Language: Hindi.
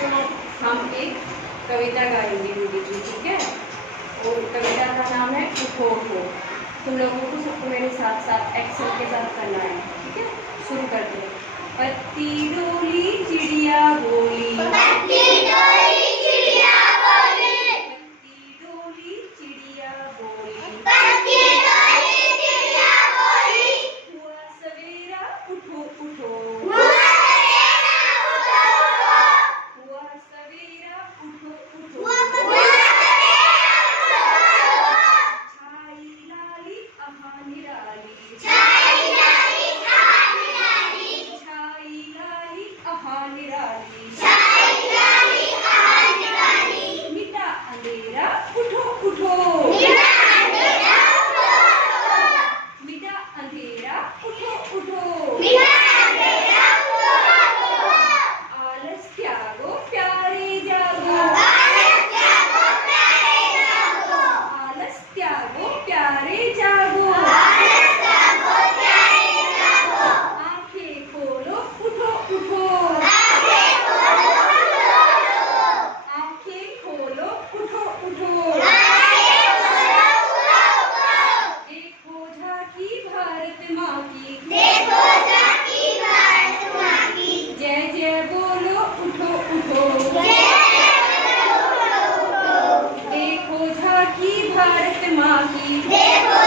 तो हम एक कविता गाएंगे दीदी जी, ठीक है। और कविता का नाम है उठो उठो। तुम लोगों को सबको मेरे साथ साथ एक्शन के साथ करना है, ठीक है। शुरू करते हैं। पत्ती डोली चिड़िया बोली, पत्ती डोली चिड़िया बोली, पत्ती डोली चिड़िया बोली, पत्ती डोली चिड़िया बोली। हुआ सवेरा उठो उठो, हुआ सवेरा उठो उठो, हुआ सवेरा उठो उठो, हुआ सवेरा उठो। छाई लाली आहा निराली, छाई लाली आहा निराली, छाई लाली आहा निराली, छाई लाली आहा निराली। मिटा अंधेरा उठो उठो, मिटा अंधेरा उठो उठो, मिटा अंधेरा उठो उठो, मिटा अंधेरा उठो उठो। आलस त्यागो प्यारे जागो, आलस त्यागो प्यारे जागो, आलस त्यागो प्यारे जागो, आलस त्यागो प्यारे जागो। आंखें खोलो उठो उठो, आंखें खोलो उठो उठो, आंखें खोलो उठो उठो, आंखें खोलो उठो उठो। देखो झांकी भारत माँ की, देखो झांकी भारत माँ की, जय जय बोलो उठो उठो, जय जय बोलो उठो उठो। देखो झांकी भारत माँ की, देखो